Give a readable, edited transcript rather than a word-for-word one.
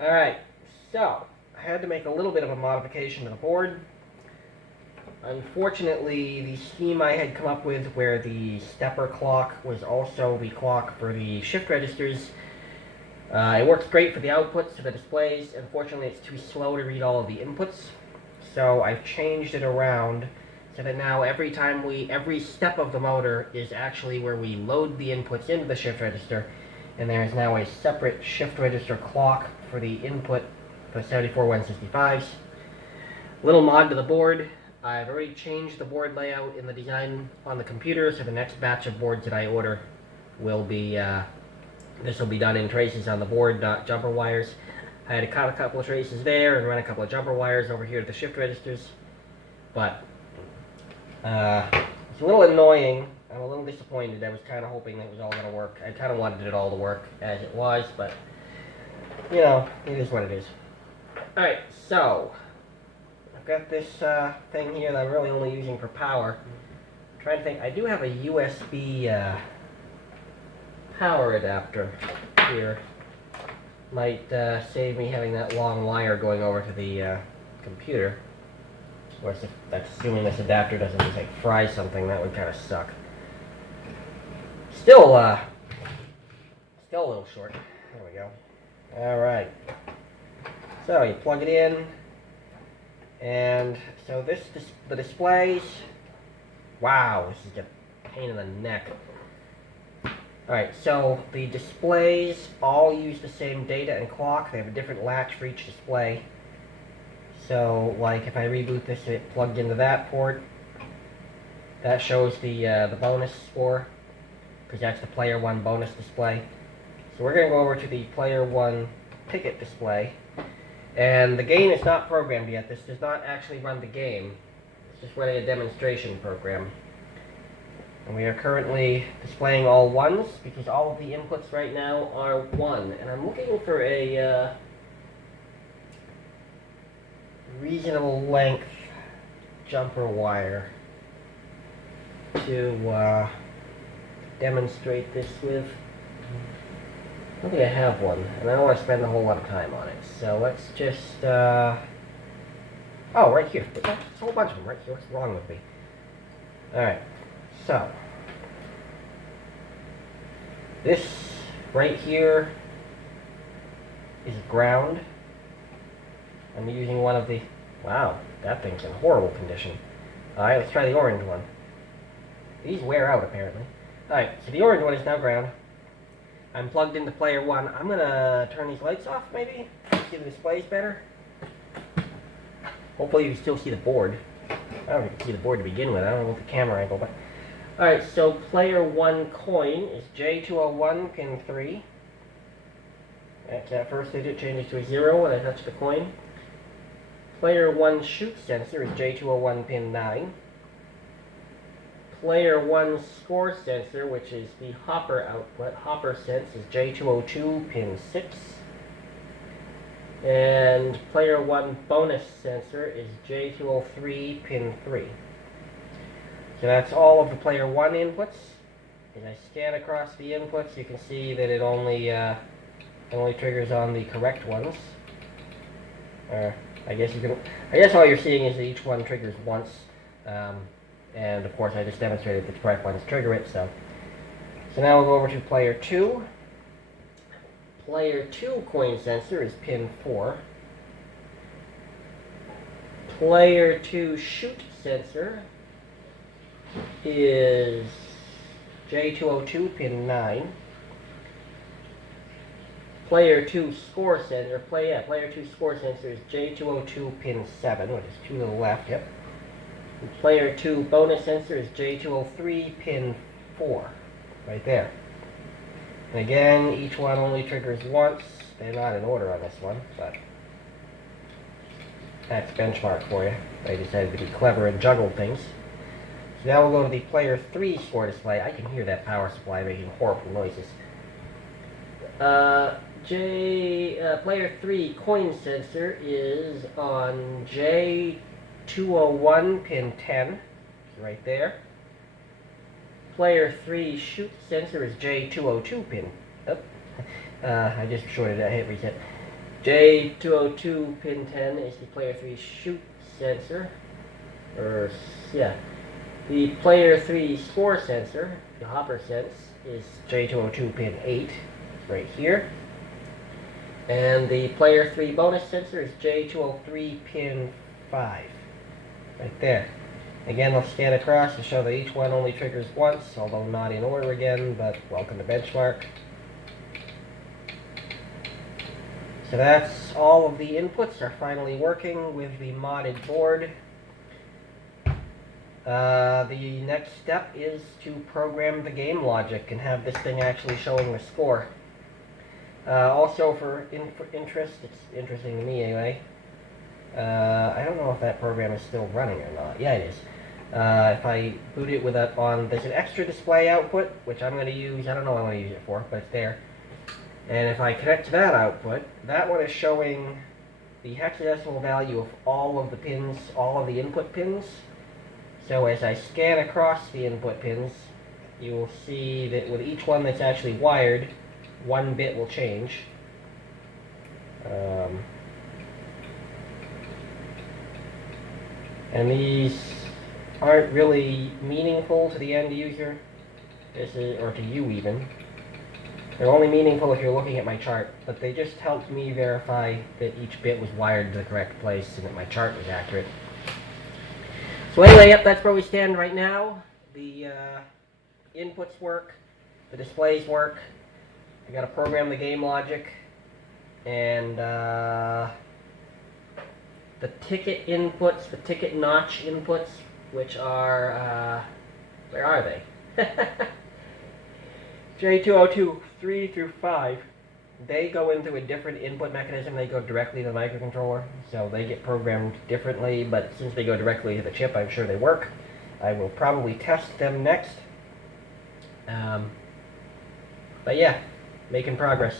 Alright, so I had to make a little bit of a modification to the board. Unfortunately, the scheme I had come up with where the stepper clock was also the clock for the shift registers, it works great for the outputs to the displays. Unfortunately, it's too slow to read all of the inputs. So I've changed it around so that now every step of the motor is actually where we load the inputs into the shift register, and there is now a separate shift register clock for the input for 74165s. Little mod to the board. I've already changed the board layout in the design on the computer, so the next batch of boards that I order will be, this will be done in traces on the board, not jumper wires. I had to cut a couple of traces there and run a couple of jumper wires over here to the shift registers. But it's a little annoying. I'm a little disappointed. I was kind of hoping that it was all going to work. I kind of wanted it all to work as it was, but, you know, it is what it is. Alright, so I've got this thing here that I'm really only using for power. I'm trying to think. I do have a USB power adapter here. Might save me having that long wire going over to the computer. Of course, that's assuming this adapter doesn't just like fry something. That would kind of suck. Still a little short. There we go. All right. So you plug it in, and so the displays. Wow, this is a pain in the neck. Alright, so the displays all use the same data and clock. They have a different latch for each display. So, like, if I reboot this, it plugged into that port. That shows the bonus score, because that's the player 1 bonus display. So we're going to go over to the player 1 ticket display. And the game is not programmed yet. This does not actually run the game. It's just running a demonstration program. And we are currently displaying all ones because all of the inputs right now are 1. And I'm looking for a reasonable length jumper wire to demonstrate this with. I don't think I have one, and I don't want to spend a whole lot of time on it. So let's just, oh, right here. There's a whole bunch of them right here. What's wrong with me? Alright. So, this right here is ground. I'm using one of the, wow, that thing's in horrible condition. Alright, let's try the orange one. These wear out apparently. Alright, so the orange one is now ground. I'm plugged into player 1. I'm gonna turn these lights off maybe, see the displays better. Hopefully you can still see the board. I don't know if you can see the board to begin with. I don't know what the camera angle, but alright, so player 1 coin is J201 pin 3. That first digit changes to a 0 when I touch the coin. Player 1 shoot sensor is J201 pin 9. Player 1 score sensor, which is the hopper output, hopper sense, is J202 pin 6. And player 1 bonus sensor is J203 pin 3. So that's all of the player 1 inputs. As I scan across the inputs, you can see that it only triggers on the correct ones. I guess all you're seeing is that each one triggers once. And of course I just demonstrated that the correct ones trigger it, so now we'll go over to player 2. Player 2 coin sensor is pin 4. Player 2 shoot sensor is J202 pin 9. Player 2 score sensor, player 2 score sensor is J202 pin 7, which is 2 to the left, yep. And player 2 bonus sensor is J203 pin 4, right there. And again, each one only triggers once. They're not in order on this one, but that's benchmark for you. I decided to be clever and juggle things. So now we'll go to the player 3 score display. I can hear that power supply making horrible noises. Player 3 coin sensor is on J201 pin 10, right there. Player 3 shoot sensor is J202 pin. Oh. I just shorted it, I hit reset. J202 pin 10 is the player 3 shoot sensor. Yeah. The player 3 score sensor, the hopper sense, is J202 pin 8, right here. And the player 3 bonus sensor is J203 pin 5, right there. Again, I'll scan across to show that each one only triggers once, although not in order again, but welcome to benchmark. So that's all of the inputs are finally working with the modded board. The next step is to program the game logic and have this thing actually showing the score. Also for interest, it's interesting to me anyway. I don't know if that program is still running or not. Yeah, it is. If I boot it with there's an extra display output, which I'm going to use. I don't know what I'm going to use it for, but it's there. And if I connect to that output, that one is showing the hexadecimal value of all of the pins, all of the input pins. So as I scan across the input pins, you will see that with each one that's actually wired, 1 bit will change. And these aren't really meaningful to the end user, or to you even. They're only meaningful if you're looking at my chart, but they just helped me verify that each bit was wired to the correct place and that my chart was accurate. So anyway, yep, that's where we stand right now. The inputs work, the displays work. I got to program the game logic, and the ticket inputs, the ticket notch inputs, which are, where are they? J202, 3 through 5, they go into a different input mechanism. They go directly to the microcontroller, so they get programmed differently, but since they go directly to the chip, I'm sure they work. I will probably test them next. But yeah, making progress.